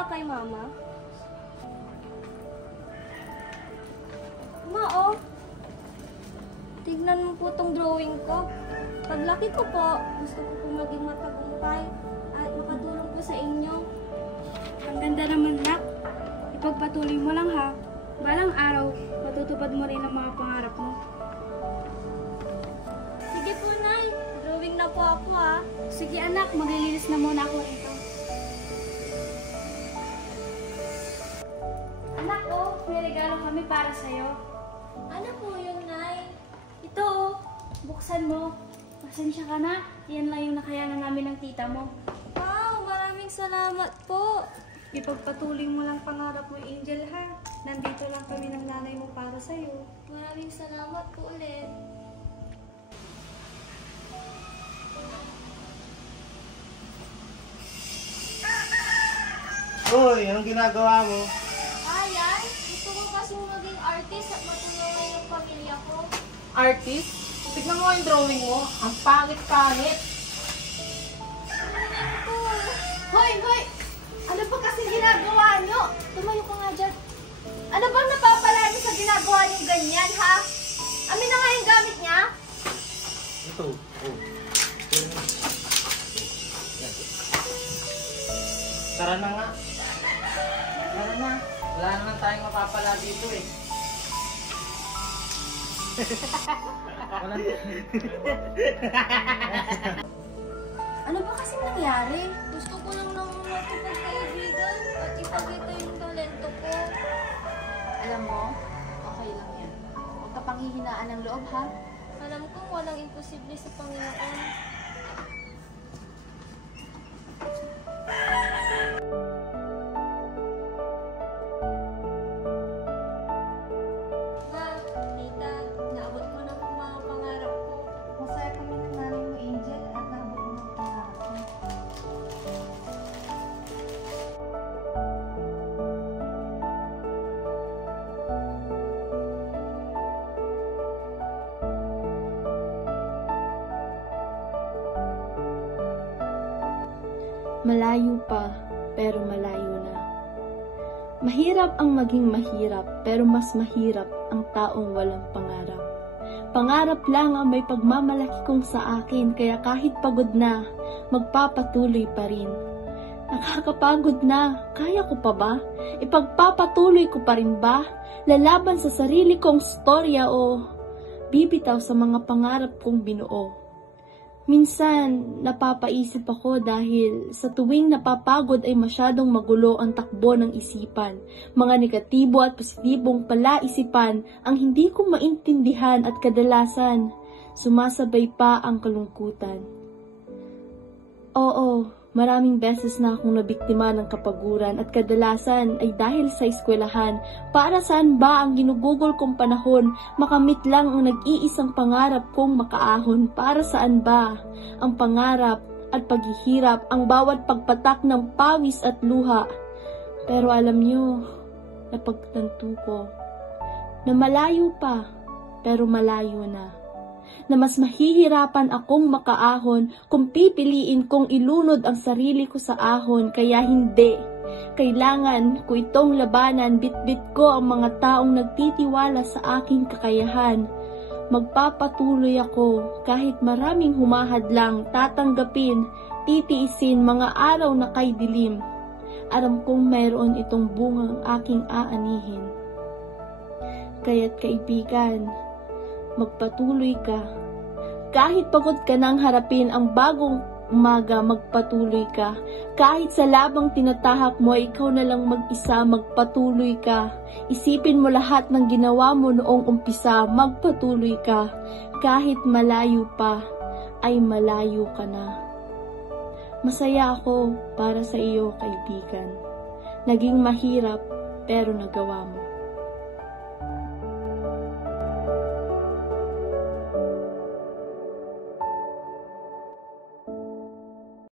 nga kay Mama. Ma, oh. Tignan mo po tong drawing ko. Paglaki ko po, gusto ko pong maging matagumpay at makatulong po sa inyo. Ang ganda naman, Nak. Ipagpatuloy mo lang, ha. Balang araw, matutupad mo rin ang mga pangarap mo. Sige po, Nay. Drawing na po ako, ha. Sige, anak. Maglilinis na muna ako rito. Anak, oh. May regalo kami para sa'yo. Ano po yun, Nay? Ito, oh. Buksan mo. Pasensya ka na. Yan lang yung nakayanan namin ng tita mo. Wow, maraming salamat po. Ipagpatuloy mo lang pangarap mo, Angel, ha? Nandito lang kami ng nanay mo para sa'yo. Maraming salamat po ulit. Hoy, anong ginagawa mo? Ayan, gusto ko kasing maging artist at matulungan yung pamilya ko. Artist? Tignan mo yung drawing mo. Ang pangit-pangit. Hoy, hoy! Ano ba kasi ginagawa nyo? Tumayo ka nga dyan. Ano bang napapala nyo sa ginagawa nyo ganyan, ha? Amin na nga yung gamit niya. Ito. Oh. Tara na nga. Tara na. Wala naman tayong mapapala dito eh. Ano ba kasi nangyari? Gusto ko lang nang makipagkaibigan at ipakita yung talento ko. Alam mo, okay lang yan. Huwag ka panghihinaan ng loob, ha? Alam kong walang imposible sa Panginoon. Ma, tita, naabot ko na ang mga pangarap ko. Masaya kami ng nanay mo, Angel, at naabot mo ng pangarap mo. Malayo pa, pero malayo na. Mahirap ang maging mahirap, pero mas mahirap ang taong walang pangarap. Pangarap lang ang may pagmamalaki kong sa akin, kaya kahit pagod na, magpapatuloy pa rin. Nakakapagod na, kaya ko pa ba? Ipagpapatuloy ko pa rin ba? Lalaban sa sarili kong storya o bibitaw sa mga pangarap kong binuo? Minsan, napapaisip ako dahil sa tuwing napapagod ay masyadong magulo ang takbo ng isipan. Mga negatibo at positibong palaisipan ang hindi ko maintindihan at kadalasan, sumasabay pa ang kalungkutan. Oo, maraming beses na akong nabiktima ng kapaguran at kadalasan ay dahil sa eskwelahan. Para saan ba ang ginugugol kong panahon? Makamit lang ang nag-iisang pangarap kong makaahon. Para saan ba ang pangarap at paghihirap, ang bawat pagpatak ng pawis at luha? Pero alam nyo, napagtanto ko na malayo pa, pero malayo na. Na mas mahihirapan akong makaahon kung pipiliin kong ilunod ang sarili ko sa ahon, kaya hindi. Kailangan ko itong labanan, bitbit ko ang mga taong nagtitiwala sa aking kakayahan. Magpapatuloy ako kahit maraming humahadlang, tatanggapin, titiisin mga araw na kay dilim. Alam kong mayroon itong bungang aking aanihin. Kaya't kaibigan, magpatuloy ka. Kahit pagod ka nang harapin ang bagong umaga, magpatuloy ka. Kahit sa labang tinatahak mo, ikaw na lang mag-isa, magpatuloy ka. Isipin mo lahat ng ginawa mo noong umpisa, magpatuloy ka. Kahit malayo pa, ay malayo ka na. Masaya ako para sa iyo, kaibigan. Naging mahirap, pero nagawa mo.